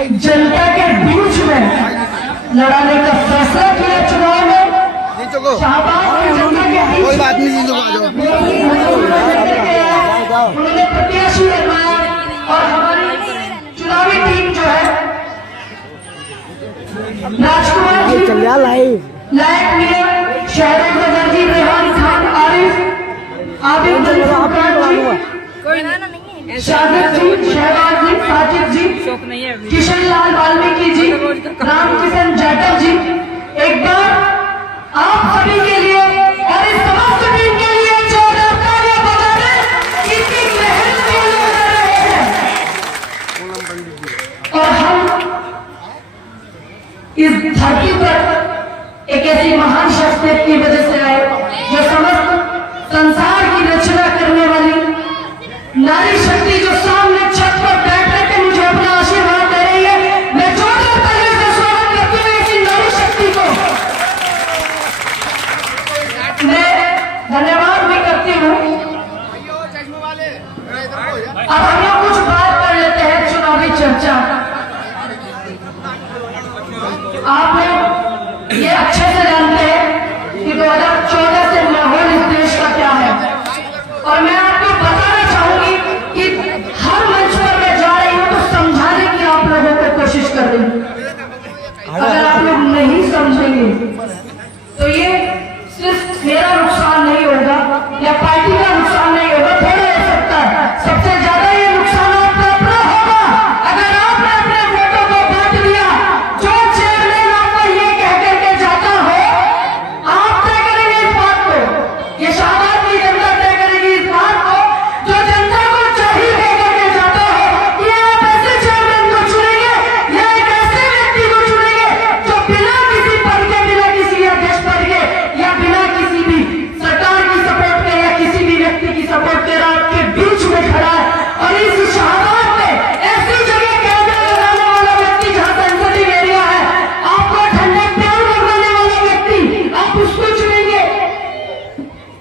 जनता के बीच में लड़ाने का फैसला किया चुनाव में। शाहबाद की जनता के बीच कोई बात नहीं, उन्होंने प्रत्याशी बनवाया और हमारी चुनावी टीम जो है राजकुमार जी, लायक मियां, शहरों जी, रेहान खान, आरिफ, आबिद जी, शाहिद जी, शहबाज जी, साजिद जी, किशन लाल वाल्मीकि जी, रामकिशन जाटव जी, एक बार आप सभी के लिए और इस समस्त टीम के लिए जोरदार तालियां बजा दें। इतनी मेहनत के लिए लड़ रहे हैं और हम इस धरती पर एक ऐसी महान शख्सियत की वजह से आए जो समस्त संसार की रचना करने वाली नारी शक्ति, जो सामने छत पर बैठ करके मुझे अपना आशीर्वाद दे रही है। मैं जोरदार तालियों से स्वागत करती हूँ ऐसी नारी शक्ति को। मैं धन्यवाद भी करती हूँ। अब हम लोग कुछ बात कर लेते हैं चुनावी चर्चा। आप लोग ये अच्छे से जानते हैं कि 2014 से माहौल इस देश का क्या है और मैं आपको बताना चाहूंगी कि हर मंच पर मैं जा रही हूं तो समझाने की आप लोगों को कोशिश कर रही हूं। अगर आप लोग नहीं समझेंगे तो ये सिर्फ मेरा नुकसान नहीं होगा या पार्टी का नुकसान नहीं होगा, थोड़ा हो सकता है। सबसे ज्यादा ये नुकसान आपका अपना होगा अगर आपने अपने वोटों को बांट दिया। जो चेयरमैन आपको ये कह करके जाता हो, आप तय करेंगे इस बात को, ये शाहबाद की जनता तय करेगी इस बात को। जो जनता को चाहिए कह करके जाता हो कि आप ऐसे चेयरमैन को चुनेंगे या एक ऐसे व्यक्ति को चुनेंगे जो बिना किसी पद के, बिना किसी अध्यक्ष पद के या बिना किसी भी सरकार की सपोर्ट के या किसी भी व्यक्ति की सपोर्ट के रात के बीच में खड़ा है। और इस शाहबाद में ऐसी जगह कैमरा लगाने वाला व्यक्ति जहां सेंसिटिव एरिया है, आपको ठंडे प्यार लगाने वाला व्यक्ति, आप उसको चुनेंगे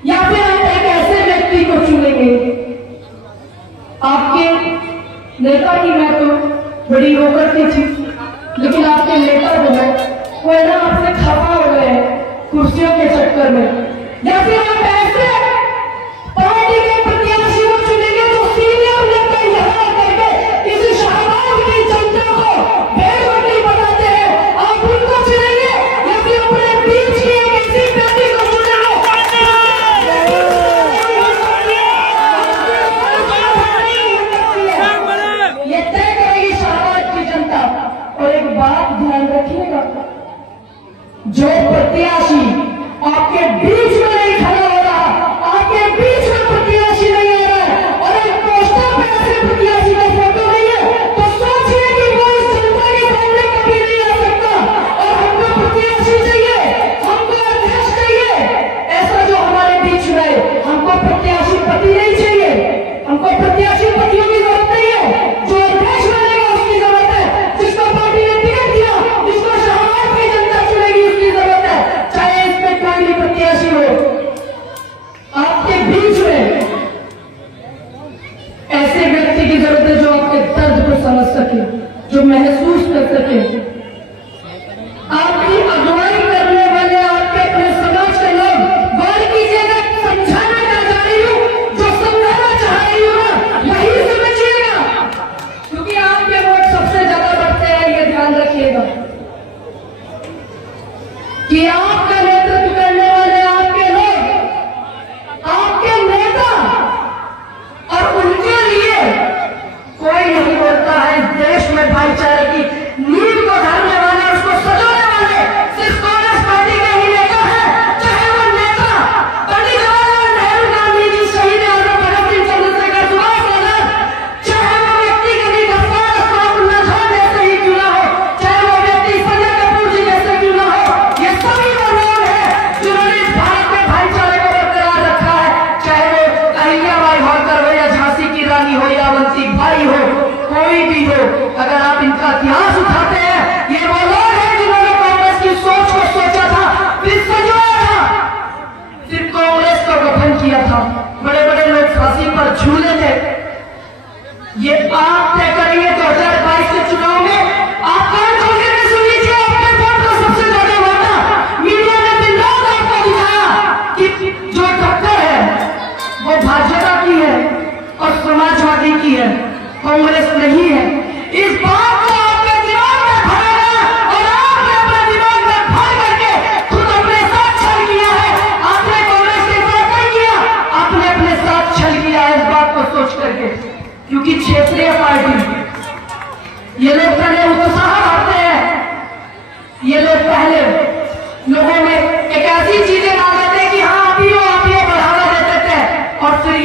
या फिर आप एक ऐसे व्यक्ति को चुनेंगे? आपके नेता की मैं तो बड़ी वो करती थी, लेकिन आपके नेता जो है वो है ना आपसे खफा हो गए हैं कुर्सियों के चक्कर में। या फिर आप ऐसे पार्टी के प्रत्याशी को चुनेंगे जो सीनियर नेता यहाँ करके इस शाहबाद की जनता को बेरोटी बनाते हैं, आप उनको चुनेंगे या फिर अपने बीच की एक ऐसी व्यक्ति को चुनेंगे? ये तय करेगी शाहबाद की जनता। और एक बात ध्यान रखिएगा, जो प्रत्याशी आपके बीच में नहीं खड़ा हो रहा, आपके बीच में प्रत्याशी नहीं आ रहा है और एक पोस्टर पे ऐसे प्रत्याशी का फोटो नहीं है, तो सोचिए कि वो इस जनता के सामने कभी नहीं आ सकता। और हमको प्रत्याशी चाहिए, हमको अध्यक्ष चाहिए ऐसा जो हमारे बीच में है। हमको प्रत्याशी पति नहीं चाहिए, हमको प्रत्याशी पतियों की जरूरत नहीं है। जो अध्यक्ष बनेगा उसकी जरूरत है, जिसको पार्टी ने टिकट दिया, जिसको शाहबाद की जनता चुनेगी उसकी जरूरत है, चाहे इसमें कोई भी प्रत्याशी हो। आपके बीच में ऐसे व्यक्ति की जरूरत है जो आपके दर्द को समझ सके, जो महसूस कर सके। आपकी अगुवाई करने वाले आपके अपने समाज के लोग, गौर कीजिएगा, समझाना क्या चाह रही हूँ, जो समझाना चाह रही हूँ ना वही समझिएगा, क्योंकि आपके वोट सबसे ज्यादा बढ़ते हैं। ये ध्यान रखिएगा कि आपका नेतृत्व करने वाले आपके लोग, आपके नेता, और उनके लिए कोई नहीं बोलता है इस देश में भाईचारे की नींव को ढालने वाले, उसको सजाने वाले सिर्फ कांग्रेस पार्टी के ही नेता है। चाहे वो नेता पंडित जवाहरलाल नेहरू, गांधी जी, शहीद आजम भगत सिंह, चंद्रशेखर, सुभाष आजाद, चाहे वो व्यक्ति कभी गफ्फार अब्दुल्ला खान जैसे ही क्यों ना हो, चाहे वो व्यक्ति संजय कपूर जी जैसे क्यों ना हो, ये सभी वो लोग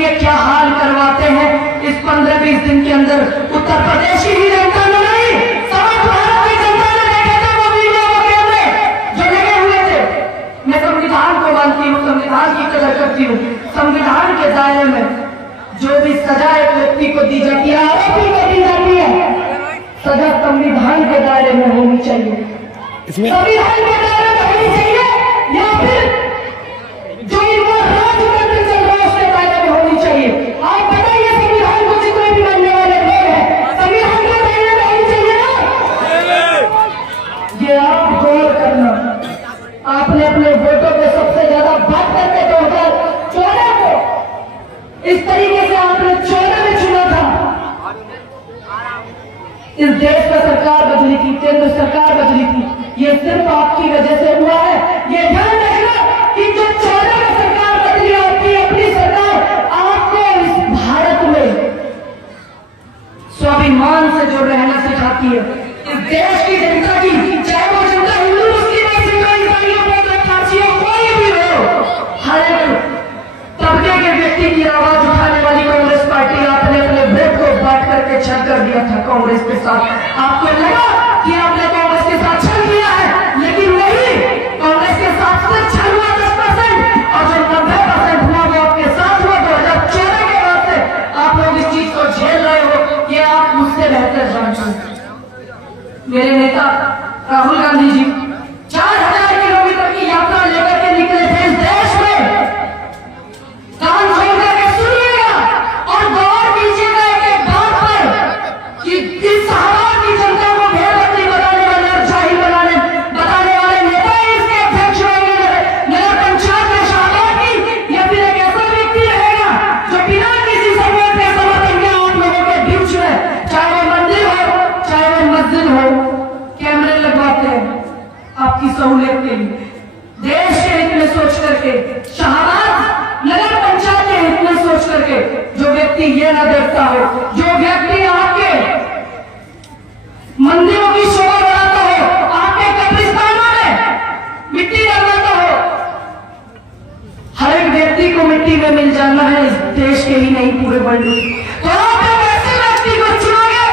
लिए क्या हाल करवाते हैं इस 15-20 दिन के अंदर। उत्तर प्रदेश की ही जनता ने नहीं, समस्त भारत की जनता ने देखे थे वो वीडियो वो कैमरे जो लगे हुए थे। मैं संविधान को मानती हूँ, संविधान की कदर करती हूँ। संविधान के दायरे में जो भी सजा एक व्यक्ति को दी जाती है, आरोपी को दी जाती है, सजा संविधान के दायरे में होनी चाहिए। संविधान के दायरे में होनी चाहिए या फिर जो इनका राजतंत्र चल रहा है उसके दायरे में होनी चाहिए। आप बताइए, संविधान को जितने भी मानने वाले लोग हैं, संविधान के दायरे में होनी चाहिए ना? ये आप गौर करना। आपने अपने वोटों को सबसे ज्यादा बात करके 2014 को इस तरीके से आपने 14 में चुना था। इस देश का सरकार बदली थी, केंद्र सरकार बदली थी, ये सिर्फ आपकी वजह से हुआ है। ये ध्यान रखना कि जो 14 में सरकार बदली, आपकी अपनी सरकार आपको इस भारत में स्वाभिमान से जो रहना सिखाती है। इस देश की जनता की, चाहे वो जनता हिंदू मुस्लिम कोई भी हो, हर एक तबके के व्यक्ति की आवाज उठाने वाली कांग्रेस पार्टी, आपने अपने वोट को बांट करके छल कर दिया था कांग्रेस के साथ। आपको लगा कि आपने कांग्रेस के साथ छल किया है, लेकिन नहीं, कांग्रेस के साथ सिर्फ छल हुआ 10% और जो 90% हुआ वो आपके साथ हुआ। 2014 के बाद से आप लोग इस चीज को झेल रहे हो, ये आप मुझसे बेहतर जानते हैं। मेरे नेता राहुल गांधी जी 4000 किलोमीटर की यात्रा लेकर के निकले थे इस देश में। कान खोल करके सुनिएगा और गौर कीजिएगा एक बात पर कि इस सहारा की जनता को भेड़बकरी बनाने वाले और जाहिल बताने वाले नेता इसके अध्यक्ष होंगे नगर पंचायत में शाहबाद की, या फिर एक ऐसा व्यक्ति रहेगा जो बिना किसी सपोर्ट के समर्थन के आप लोगों के बीच में, चाहे वो मंदिर हो चाहे वो मस्जिद हो, कैमरे लगवाते हैं आपकी सहूलियत के लिए, देश के हित में सोच करके, शाहबाद नगर पंचायत के हित में सोच करके। जो व्यक्ति ये न देखता हो, जो व्यक्ति आपके मंदिरों की शोभा बढ़ाता हो, आपके कब्रिस्तानों में मिट्टी डलवाता हो, हर एक व्यक्ति को मिट्टी में मिल जाना है, इस देश के ही नहीं पूरे वर्ल्ड में। तो आप ऐसे व्यक्ति को चुनोगे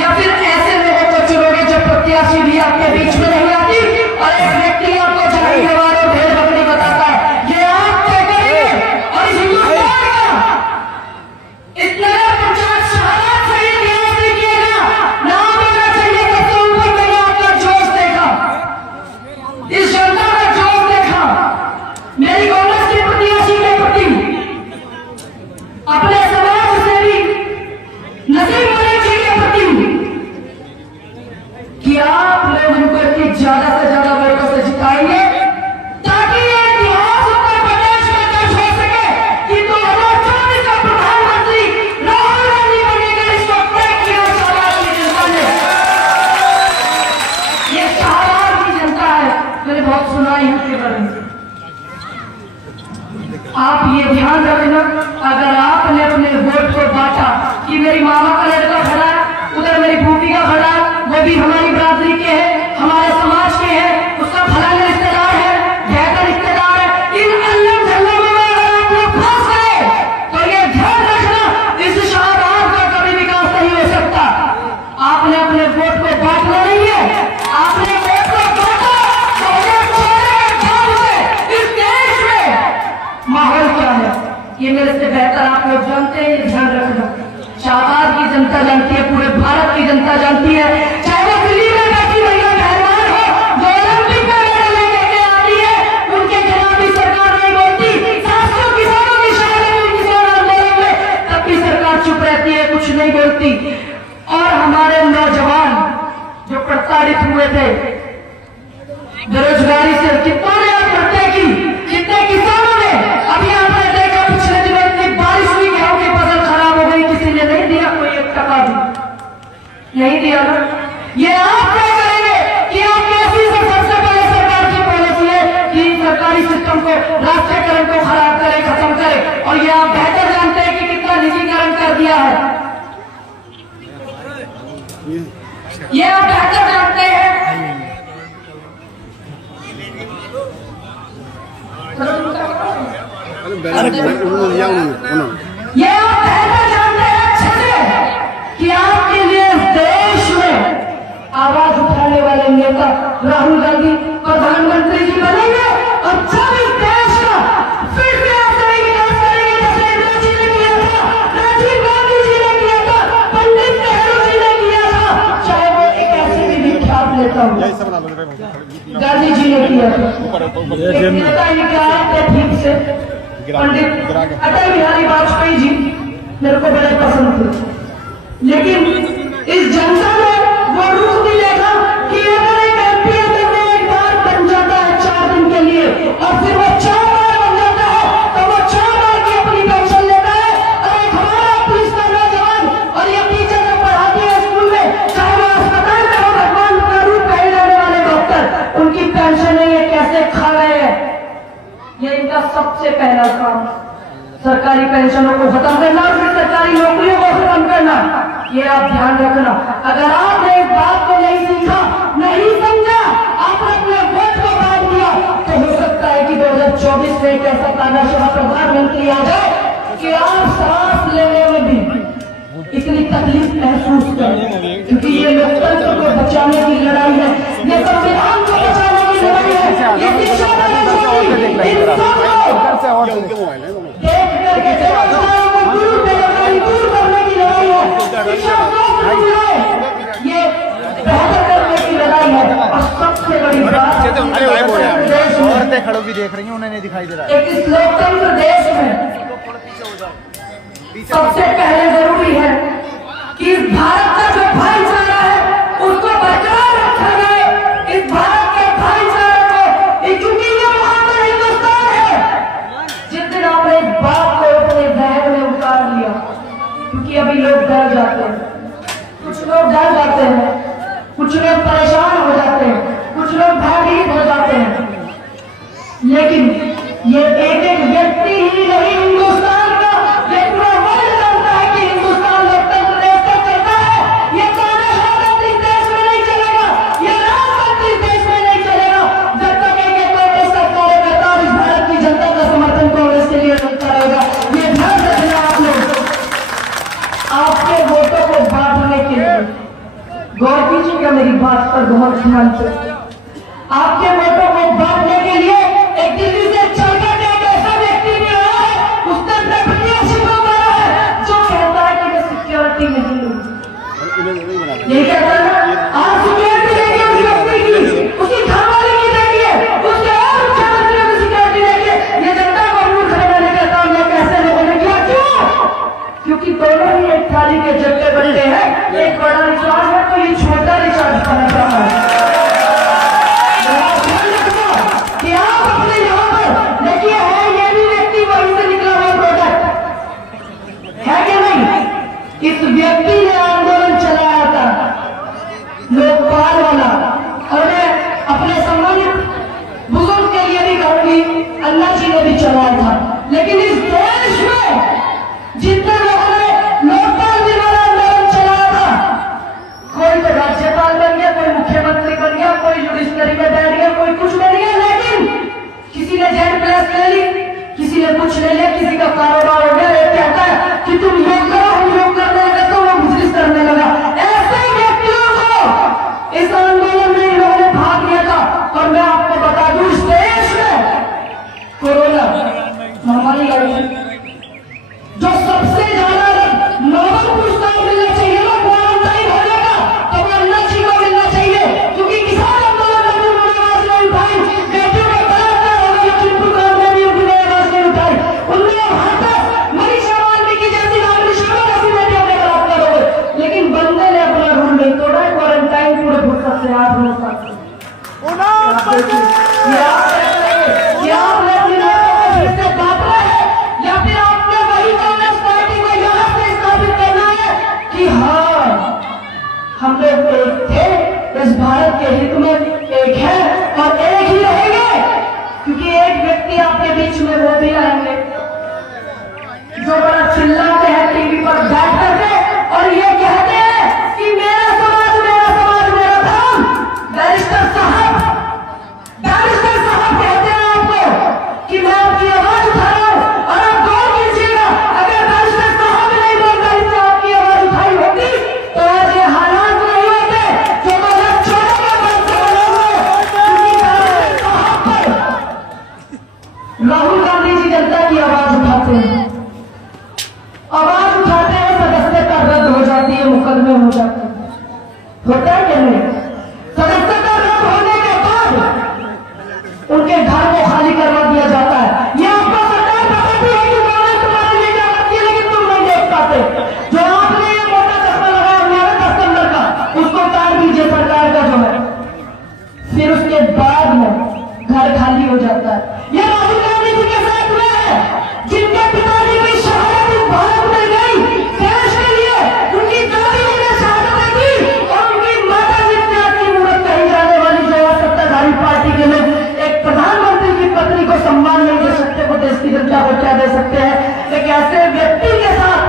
या फिर ऐसे लोगों को चुनोगे जो प्रत्याशी भी आपके बीच में नहीं आती और एक व्यक्ति आपको जाहिल और भेड़ बकरी बताता है? ये आप तय करेंगे। और इस हिंदुस्तान का इस नगर पंचायत शाहबाद से इतिहास देखिएगा, नाम होना चाहिए सबसे ऊपर। मैंने आपका जोश देखा, इस जनता का जोश देखा, मेरी कांग्रेस के प्रत्याशी के प्रति, अपने समाज से भी नसीब मलिक जी के प्रति, कि आप लोग उनको ज्यादा से ज्यादा वोटों से जिताएंगे ताकि ये इतिहास उत्तर प्रदेश में दर्ज हो सके कि 2024 का प्रधानमंत्री राहुल गांधी बनेगा। इसको तय किया शाहबाद की जनता ने। ये शाहबाद की जनता है, मैंने बहुत सुना है इसके बारे में। आप ये ध्यान रखना, अगर आपने अपने वोट को बांटा कि मेरी मामा का लड़का खड़ा है, उधर मेरी फूफी का खड़ा है, वो भी हमारी बरादरी के हैं, हमारे समाज के हैं, उसका फलाना रिश्तेदार है, बेहतर रिश्तेदार है, इन अल्लम झल्लमों में अगर आप लोग फंस गए तो ये ध्यान रखना, इस शाहबाद का कभी विकास नहीं हो सकता। आपने अपने वोट को बांटना नहीं है, आपने वोट को बांटा तो इस देश में माहौल क्या है ये मेरे से बेहतर आप लोग जानते हैं। ये ध्यान रखना, शाहबाद की जनता जानती है, पूरे भारत की जनता जानती है। चाहे वो दिल्ली में बैठी महिला पहलवान हो जो ओलंपिक में मेडल लेकर के आती है, उनके खिलाफ भी सरकार नहीं बोलती। 700 किसानों की शहादत हुई किसान आंदोलन में, तब भी सरकार चुप रहती है, कुछ नहीं बोलती। और हमारे नौजवान जो प्रताड़ित हुए थे बेरोजगारी से, कितनों ने आत्महत्या की, कितने किसानों ने, अभी आपने देखा पिछले दिनों इतनी बारिश हुई, गेहूं की फसल खराब हो गई, किसी ने नहीं दिया कोई 1 टका भी नहीं दिया ना। ये आप तय करेंगे कि आप कैसी से सबसे पहले सरकार की पॉलिसी है कि सरकारी सिस्टम को, राष्ट्रीयकरण को खराब करे, खत्म करे। और ये आप बेहतर जानते हैं कि कितना निजीकरण कर दिया है, ये आप बेहतर जानते हैं। ये आप कहना जानते हैं अच्छे से कि आपके लिए इस देश में आवाज उठाने वाले नेता राहुल गांधी प्रधानमंत्री जी बनेंगे और जब इस देश का फिर से ऐसा ही विकास करेंगे जैसे इंदिरा जी ने किया था, राजीव गांधी जी ने किया था, पंडित नेहरू जी ने किया था, चाहे वो एक ऐसे भी विख्यात नेता हो, गांधी जी ने किया था। एक नेता निकाले थे ठीक से, पंडित अटल बिहारी वाजपेयी जी मेरे को बड़े पसंद थे, लेकिन इस जनता ने वो रूप भी देखा कि अगर एक एमपी एक बार बन जाता है 4 दिन के लिए और फिर वो 4 बार बन जाता है तो वो 4 बार की अपनी पेंशन लेता है। और एक हमारा पुलिस का नौजवान और ये टीचर जो पढ़ाते हैं स्कूल में, चाहे वो अस्पताल में हो, भगवान का रूप पहने जाने वाले डॉक्टर, उनकी पेंशन नहीं है, कैसे खा रहे हैं। ये इनका सबसे पहला काम सरकारी पेंशनों को खत्म करना और फिर सरकारी नौकरियों को खत्म करना। ये आप ध्यान रखना। अगर आपने इस बात को नहीं सीखा, नहीं समझा, आपने अपने वोट को बांट दिया, तो हो सकता है कि 2024 में एक ऐसा तानाशाह प्रधानमंत्री आ जाए कि आप सांस लेने में भी इतनी तकलीफ महसूस करें, क्योंकि ये लोकतंत्र को बचाने की लड़ाई है, ये संविधान को बचाने की लड़ाई है, ये शिक्षा देख करके बेरोजगारों को दूर करने की लड़ाई है, शिक्षा ये बेहतर करने की लड़ाई है। और सबसे बड़ी बात औरतें खड़ो भी देख रही हैं, उन्हें नहीं दिखाई दे रहा है। इस लोकतंत्र देश में सबसे पहले जरूरी है कि इस भारत का जो भाईचारा है उसको बरकरार रखा जाए। इस भारत के भाईचारे को, क्योंकि ये हमारा हिंदुस्तान है। जिस दिन आपने इस बात को अपने जहन में उतार लिया, क्योंकि अभी लोग डर जाते हैं, कुछ लोग डर जाते हैं, कुछ लोग परेशान हो जाते हैं, कुछ लोग भयभीत हो जाते हैं, लेकिन ये एक व्यक्ति ही नहीं हिंदुस्तान का, ये पूरा वर्ल्ड जानता है कि हिंदुस्तान लोकतंत्र देश का चलता है। ये तानाशाह इस देश में नहीं चलेगा, ये राजतंत्र इस देश में नहीं चलेगा जब तक एक कांग्रेस का कार्यकर्ता और इस भारत की जनता का समर्थन कांग्रेस के लिए रखता रहेगा। ये ध्यान रखना आप लोग। आपके वोटों को बांटने के लिए गौर कीजिएगा मेरी बात पर बहुत ध्यान से। आपके वोटों को बांटने के लिए एक दिल्ली से चलकर एक ऐसा व्यक्ति भी आया है, उसने प्रत्याशियों बना है जो कहता है कि मैं सिक्योरिटी नहीं लूँ। ये कहता है आप सिक्योरिटी देखिए उस व्यक्ति की, उसकी घरवाली की देखिए, उसके और मुख्यमंत्रियों की सिक्योरिटी देखिए। ये जनता को मूर्ख बनाने का काम ये कैसे लोगों ने किया? क्यों? क्योंकि दोनों ही एक थाली के जट्टे बट्टे हैं। एक बड़ा रिचार्ज है तो ये छोटा रिचार्ज करना चाह रहा है। कि आप अपने यहाँ पर देखिए है ये भी व्यक्ति वहीं से निकला हुआ प्रोडक्ट है कि नहीं? इस व्यक्ति ने आंदोलन चलाया था लोकपाल वाला, और मैं अपने सम्मानित बुजुर्ग के लिए भी कहूंगी अन्ना जी ने भी चलाया था। लेकिन इस देश में जितने लोगों ने लोकपाल भी वाला आंदोलन चलाया था, कोई तो राज्यपाल बन गया, कोई मुख्यमंत्री बन गया, कोई जुडिशरी में बैठ गया, कोई कुछ बन गया, लेकिन किसी ने जेड प्लस ले ली, किसी ने कुछ ले लिया, किसी का कारोबार हो गया। एक कहता है कि तुम योग करो, हम योग करने लगे तो वो बिजनेस करने लगा। ऐसे व्यक्तियों को इस आंदोलन में इन लोगों ने भाग लिया था। और मैं आपको बता दूं इस देश में कोरोना महामारी आई, जो सबसे ज्यादा नोबल पुरस्कार मिलना चाहिए ना क्वारंटाइन होने का, तो वो अन्ना जी को मिलना चाहिए, क्योंकि किसान आंदोलन में उन्होंने आवाज नहीं उठाई, बेटियों का बलात्कार हो गया चिंटू गांव में भी उन्होंने आवाज नहीं उठाई, उन्होंने वहां पर मनीषा वाल्मीकि जैसी नामनिशानों जैसी बेटियों के बलात्कार हो गए, लेकिन बंदे ने अपना रूल नहीं तोड़ा। क्वारंटाइन पूरे फुर्सत से आप लोग हम लोग एक थे, इस भारत के हित में एक है और एक ही रहेंगे, क्योंकि एक व्यक्ति आपके बीच में वो भी आएंगे जो बड़ा चिल्लाते हैं टीवी पर बैठ करके और ये कहते हैं कि मेरा समाज मेरा धर्म। बैरिस्टर साहब कहते हैं आपको कि मैं आपकी आवाज उठा रहा हूं, घर खाली हो जाता है। ये राहुल गांधी जी के साथ हुआ है, जिनके पिताजी की शहादत इस भारत में गई देश के लिए, उनकी दादी ने शहादत दी और उनकी माता जी ने अपनी मूर्त कही जाने वाली जो सत्ताधारी पार्टी के लोग एक प्रधानमंत्री की पत्नी को सम्मान नहीं दे सकते, वो देश की जनता को क्या दे सकते हैं। एक ऐसे व्यक्ति के साथ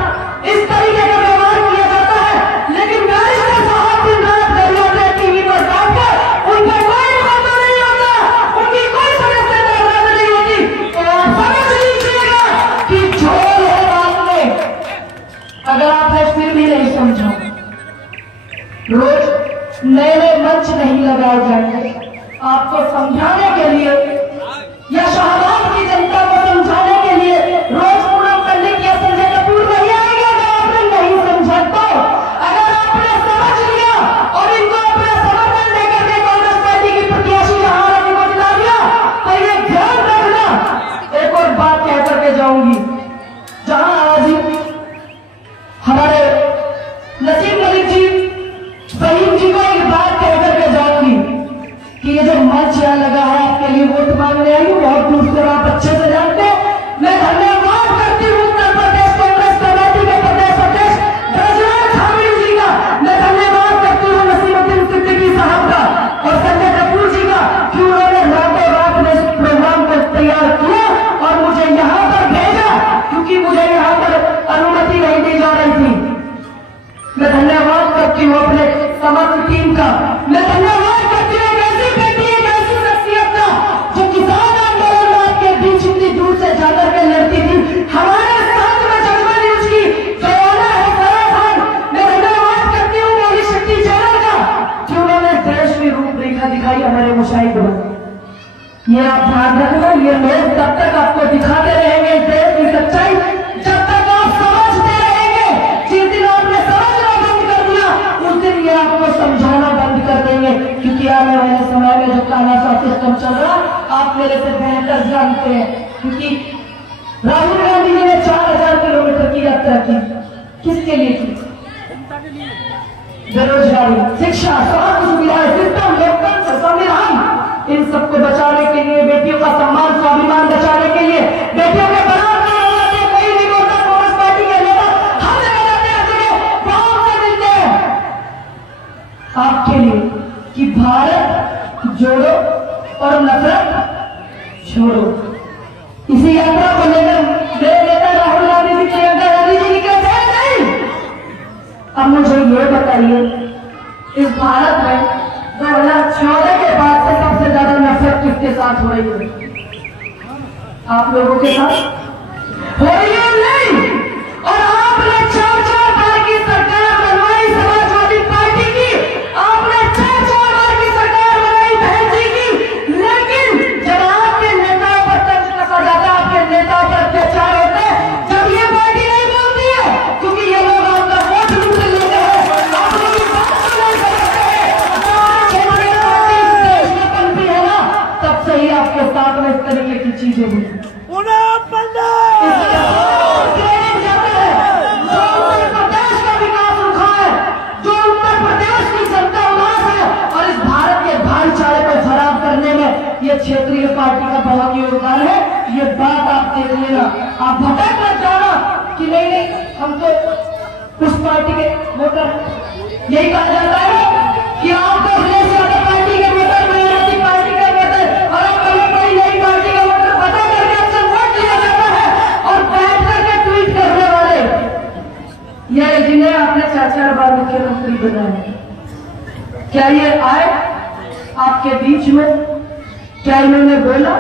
इस तरीके का व्यवहार किया जाता है, लेकिन बैरिस्टर साहब दिन रात गरिया पे टीवी पर बैठकर उन पर कोई मुकदमा नहीं होता, उनकी कोई समस्या नहीं होती। तो आप समझ लीजिएगा कि झोल है बात में। अगर आपने फिर भी नहीं समझा, रोज नए नए मंच नहीं लगाए जाएंगे आपको समझाने के लिए या शाहबाद की जनता को समझाने के लिए। रोज पूनम पंडित या संजय कपूर नहीं आएगा अगर आपने नहीं समझा तो। अगर आपने समझ लिया और इनको अपना समर्थन देकर के कांग्रेस पार्टी की प्रत्याशी जहां इनको जिला दिया, तो ये ध्यान रखना। एक और बात कह करके जाऊंगी, जहां आज हमारे नसीम मलिक जी फहीम जी को एक बात कह करके जाऊंगी कि ये जो मंच यहाँ लगा है आपके लिए वोट मांगने आई हूँ, बहुत दूर से आप अच्छे से जानते हैं। मैं धन्यवाद करती हूँ उत्तर प्रदेश कांग्रेस कमेटी के प्रदेश अध्यक्ष ब्रजराज ठाकुर जी का, मैं धन्यवाद करती हूँ नसीमुद्दीन सिद्दीकी साहब का और संजय कपूर जी का कि उन्होंने रातों रात में इस प्रोग्राम को तैयार किया और मुझे यहाँ पर भेजा, क्योंकि मुझे यहाँ पर अनुमति नहीं दी जा रही थी। मैं धन्यवाद करती हूँ अपने समस्त टीम का, मैं धन्यवाद करती हूँ ऐसी बेटी एक ऐसी शख्सियत का जो किसान आंदोलन के बीच इतनी दूर से जाकर के लड़ती थी। हमारे साथ में जज्बा न्यूज की गयाना है फराह खान, मैं धन्यवाद करती हूँ मोदी शक्ति चैनल का कि उन्होंने देश की रूपरेखा दिखाई हमारे मुशाहिद को। ये आप ध्यान रखना, ये लोग तब तक आपको दिखाते रहेंगे इस देश की सच्चाई जब तक आप समझते रहेंगे। जिस दिन आपने समझना बंद कर दिया उस दिन ये आपको समझाना बंद कर देंगे, क्योंकि आने वाले समय में जो तानाशाह सिस्टम चल रहा आप मेरे से बेहतर जानते हैं। क्योंकि राहुल गांधी जी ने 4000 किलोमीटर की यात्रा की, किसके लिए की? बेरोजगारी, शिक्षा, स्वास्थ्य सुविधाएं, सिस्टम, लोकतंत्र, संविधान, इन सबको बचाने के लिए, बेटियों का सम्मान स्वाभिमान बचाने के लिए, बेटियों के बराबर कोई नहीं बोलता। कांग्रेस पार्टी के नेता हर जगह जाते हैं, हर जगह गांव से मिलते हैं आपके लिए कि भारत जोड़ो और नफरत छोड़ो। इसी यात्रा को लेकर मेरे नेता राहुल गांधी जी, प्रियंका गांधी जी कहते हैं नहीं। अब मुझे ये बताइए, इस भारत में 2014 के बाद से सबसे ज्यादा नफरत किसके साथ हो रही है? आप लोगों के साथ हो रही है नहीं? और आपने 4 बार की सरकार बनवाई समाजवादी पार्टी की, आपने 4 बार की सरकार बनाई बहन जी की, लेकिन जब आपके नेताओं पर तंज कसा जाता, आपके नेताओं पर अत्याचार होते हैं, जब ये पार्टी नहीं बोलती है, क्योंकि ये लोग आपका वोट लूट लेते हैं, आप लोग की बात नहीं करते हैं, देश में बनती है ना, तब से ही आपके साथ में इस तरीके की चीजें हुई। ये क्षेत्रीय पार्टी का बहुत योगदान है, ये बात आप देख लेना। आप भटक मत जाना कि नहीं नहीं हम तो उस पार्टी के वोटर। यही कहा जाता है कि आप तो ज्यादा पार्टी के वोटर, मेहनती पार्टी के वोटर, और आप कोई नई पार्टी का वोटर बता करके आपसे वोट लिया जाता है और बैठ करके ट्वीट करने वाले ये जिन्हें आपने 4 बार मुख्यमंत्री बनाया, क्या ये आए आपके बीच में? क्या इन्होंने बोला?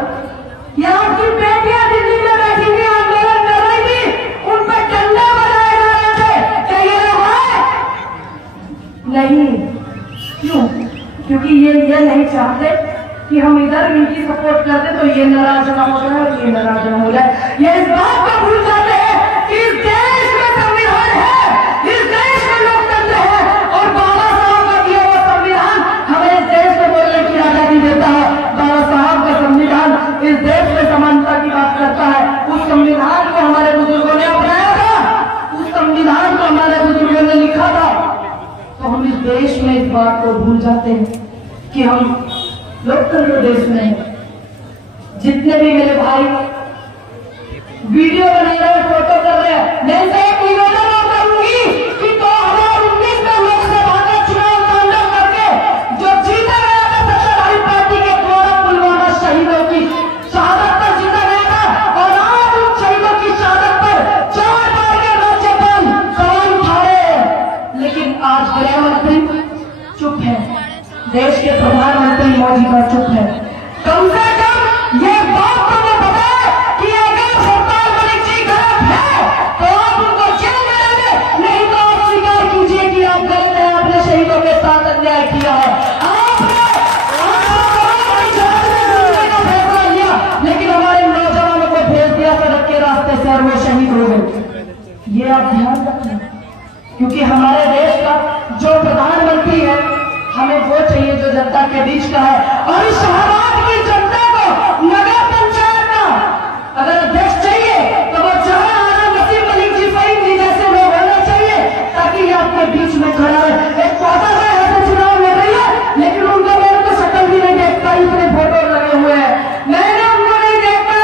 यहाँ की बेटियां दिल्ली में बैठी हुई आंदोलन कर रही थी, उन पर डंडे बनाए जा रहे थे, क्या ये लोग आए? नहीं। क्यों? क्योंकि ये नहीं चाहते कि हम इधर इनकी सपोर्ट करते तो ये नाराज ना हो जाए और ये नाराज ना हो जाए। ये इस बात को भूल जाते हैं कि इस देश में संविधान है, इस देश में लोकतंत्र है और बाबा साहब का दिया हुआ संविधान हमें इस देश में बोलने की आजादी देता है। बाबा साहब का संविधान इस देश में समानता की बात करता है। उस संविधान को हमारे बुजुर्गों ने अपनाया था, उस संविधान को हमारे बुजुर्गों ने लिखा था। तो हम इस देश में इस बात को भूल जाते हैं कि हम लोकतंत्र देश में हैं, जितने भी मेरे भाई वीडियो बना रहे हैं, फोटो कर रहे हैं, मैं इनसे एक निवेदन और करूंगी कि 2019 में लोकसभा का चुनाव तांडव करके जो जीता गया था सत्ताधारी पार्टी के द्वारा पुलवामा शहीदों की शहादत पर जीता गया था, और आज उन शहीदों की शहादत पर 4 बार के राज्यपाल सवाल उठा रहे हैं। लेकिन आज गृह मंत्री चुप है, देश के प्रधानमंत्री मोदी का चुप है। कम से कम ये बात तो वो बताए कि अगर सरदार मलिक जी गलत है तो आप उनको जेल में डालें, नहीं तो आप स्वीकार कीजिए कि आप गलत हैं, आपने शहीदों के साथ अन्याय किया है, आपने फैसला लिया, लेकिन हमारे नौजवानों को भेज दिया सड़क के रास्ते से और वो शहीद हो गए। ये आप ध्यान रखना, क्योंकि हमारे देश का जो प्रधानमंत्री है हमें वो चाहिए जो जनता के बीच का है। और इस शाहबाद की जनता को नगर पंचायत का अगर अध्यक्ष चाहिए तो वो जहां आना नसीम मलिक जी, फहीम जी जैसे लोग होने चाहिए, ताकि ये आपके बीच में खड़ा है। एक पौधा है ऐसे चुनाव हो रही है, लेकिन उनको मेरे को शक्ल भी नहीं देखता, इतने फोटो लगे हुए हैं, मैंने उनको नहीं देखता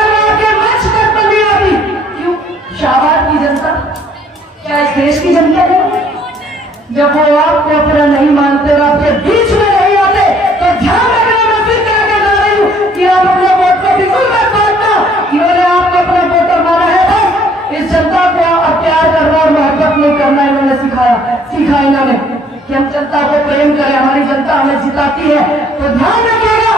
के मंच तक बंदी अभी। क्यों? शाहबाद की जनता क्या इस देश की जनता है? जब वो आपको अपना नहीं मानते और आपके बीच में नहीं आते तो ध्यान रखना, मैं फिर कहने जा रही हूँ कि आप अपने वोट को बिल्कुल मत बांटना। इन्होंने आपको अपना वोटर माना है, बस इस जनता को प्यार करना और मोहब्बत नहीं करना इन्होंने सीखा इन्होंने कि हम जनता को प्रेम करें, हमारी जनता हमें जिताती है। तो ध्यान रखिएगा,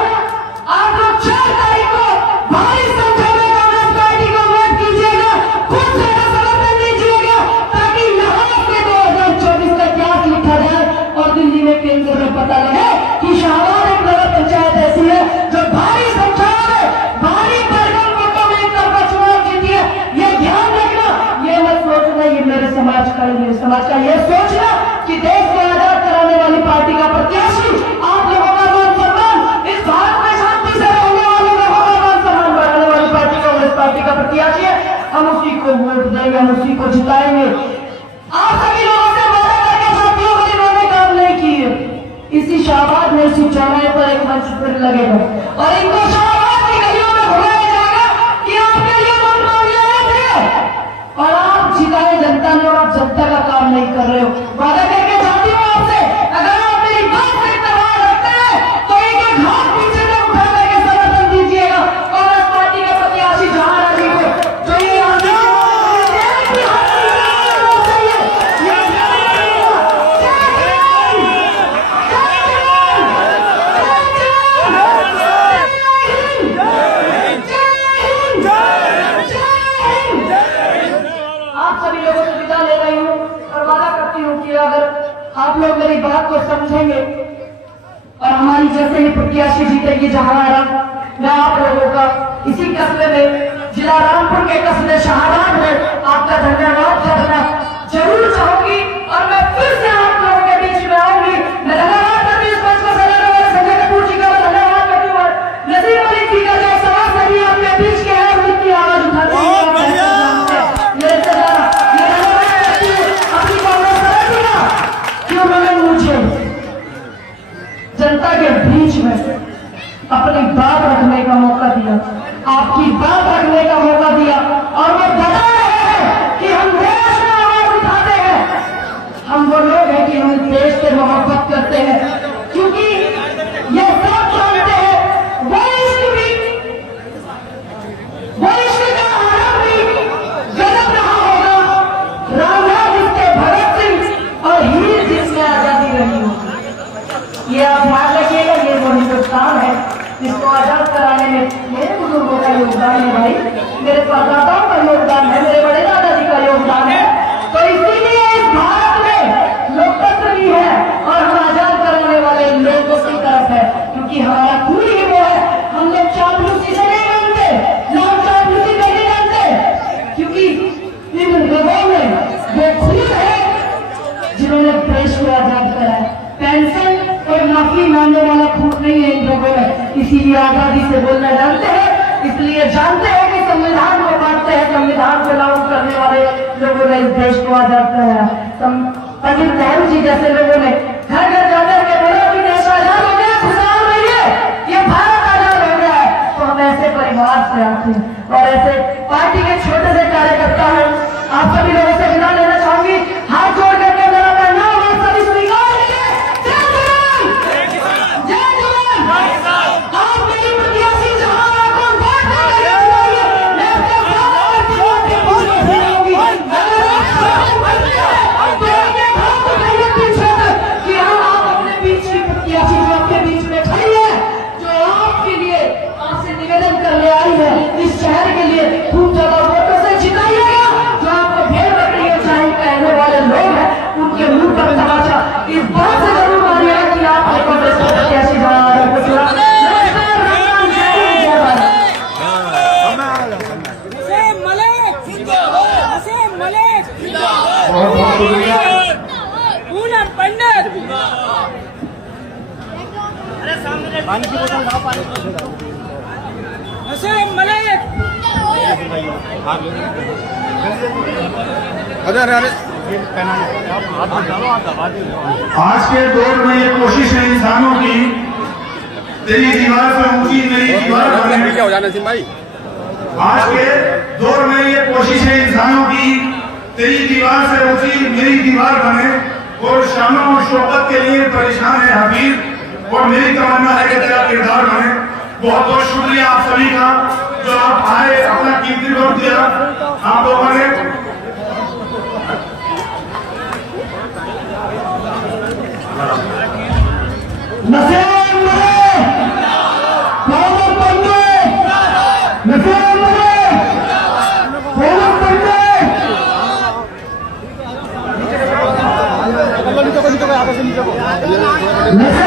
आप लोग 4 तारीख को भारी संख्या में कांग्रेस पार्टी को वोट कीजिएगा, खुद से समर्थन दीजिएगा, ताकि यहाँ से 2024 का इतिहास लिखा जाए और दिल्ली में केंद्र में पता लगे कि शाहबाद एक नगर पंचायत ऐसी है जो भारी संख्या में भारी परिणाम वोटों में एक तरफा चुनाव जीती है। ये ध्यान रखना, ये मत सोचना ये मेरे समाज का ये सोचना कि देश को आजाद कराने वाली पार्टी का प्रत्याशी आप लोगों का मान सम्मान, इस भारत में शांति से रहने वाले लोगों का मान सम्मान बढ़ाने वाली पार्टी कांग्रेस पार्टी का प्रत्याशी है। हम उसी को वोट देंगे, हम उसी को जिताएंगे। आप सभी लोगों से वादा करके साथियों को इन्होंने काम नहीं किए। इसी शाहबाद में इसी चौराहे पर एक मंच फिर लगेगा और इनको शाहबाद की गलियों में घुमाया जाएगा कि आपके लिए वोट मांगने आए थे और आप जिताए जनता ने और आप जनता का काम नहीं कर रहे हो। वादा करके चाहती हूँ आपसे, अगर आप मेरी बात से इत्तेफाक रखते हैं तो एक हाथ पीछे से उठा करके समर्थन दीजिएगा कांग्रेस पार्टी का प्रत्याशी जहां जी को, जो ये आप लोग मेरी बात को समझेंगे और हमारी जैसे ही प्रत्याशी जीतेगी जहां, मैं आप लोगों का इसी कस्बे में, जिला रामपुर के कस्बे शाहबाद में आपका धन्यवाद करना जरूर चाहूंगी। और मैं फिर से आप लोगों के बीच में आऊंगी। मैं धन्यवाद करती हूँ इस मंच को सजाने वाले संजय कपूर जी का धन्यवाद करती हूँ, नसीम मलिक जी का जो समाज सेवी आपके बीच के है उनकी आवाज उठाते हैं अपनी कांग्रेस पार्टी का कि उन्होंने मुझे जनता के बीच में अपनी बात रखने का मौका दिया, आपकी बात रखने का मौका दिया और वो बता रहे हैं कि हम देश में आवाज उठाते हैं। हम वो लोग हैं कि हम देश से मोहब्बत करते हैं, क्योंकि ये सब जानते हैं वो इश्क का आरंभ भी गजब रहा होगा। राम जिसके भगत सिंह और हीर जिसमें आजादी रही होगी। ये आप ध्यान रखिएगा, ये वो हिंदुस्तान है जिसको आजाद कराने में मेरे बुजुर्गों का योगदान है, भाई मेरे परदाताओं का योगदान है, मेरे बड़े दादाजी का योगदान है। तो इसीलिए इस भारत में लोकतंत्र भी है और हम आजाद कराने वाले लोगों की तरफ है, क्योंकि हमारा खून ही वो है। हम लोग चापलूसी से नहीं मानते, लोग चापलूसी नहीं जानते, क्योंकि इन लोगों में वो खून है जिन्होंने देश को आजाद कराया। पेंशन और माफी मांगने वाला खून नहीं है इन लोगों में, इसीलिए आजादी से बोलना जानते हैं, इसलिए जानते हैं कि संविधान को बांटते हैं, संविधान को लागू करने वाले लोगों ने इस देश को आजाद कराया। पंडित नेहरू जी जैसे लोगों ने घर घर जाकर के बोला कि देश आजाद हो गया, खुशहाल रहिए, ये भारत आजाद हो गया है। तो हम ऐसे परिवार से आते हैं। और ऐसे पार्टी के छोटे से कार्यकर्ता हैं, आप सभी लोगों से विदा लेना चाहूंगी, हाथ जोड़ करके मेरा कहना होगा सभी स्वीकार कीजिए। जय जवान, जय जवान। आप मेरी प्रत्याशी जहां आपको वोट देंगे, मैं अपने सारे वोट के वोट दूंगी। अगर आप सब बनते हैं तो ये हाथ उठाइए पीछे तक कि हम आप अपने बीच की प्रत्याशी जो आपके बीच में खड़ी है, जो आपके लिए आपसे निवेदन करने आई है, इस शहर के लिए खूब ज्यादा वोटों से जिताइएगा। जो आपको भेड़ बकरी और चाय कहने वाले लोग हैं, उनके मुंह पर तमाचा इस बात से जरूर मानिएगा कि आप कांग्रेस की प्रत्याशी जहां पानी की बोतल लाओ, पानी की बोतल आज के दौर में ये कोशिश है इंसानों की, तेरी दीवार से ऊंची मेरी दीवार बने। क्या हो जाना सिंह भाई? आज के दौर में ये कोशिश है इंसानों की, तेरी दीवार से ऊंची मेरी दीवार बने। और शानों और शौकत के लिए परेशान है हबीब, और मेरी तमन्ना है कि तेरा किरदार बने। बहुत बहुत शुक्रिया आप सभी का, जो आप आए, अपना कीमती वक्त दिया आप लोगों ने। नसीम मरे, मोहम्मद पंडे, नसीम मरे, मोहम्मद पंडे। नीचे को, आपस में नीचे को। नसीम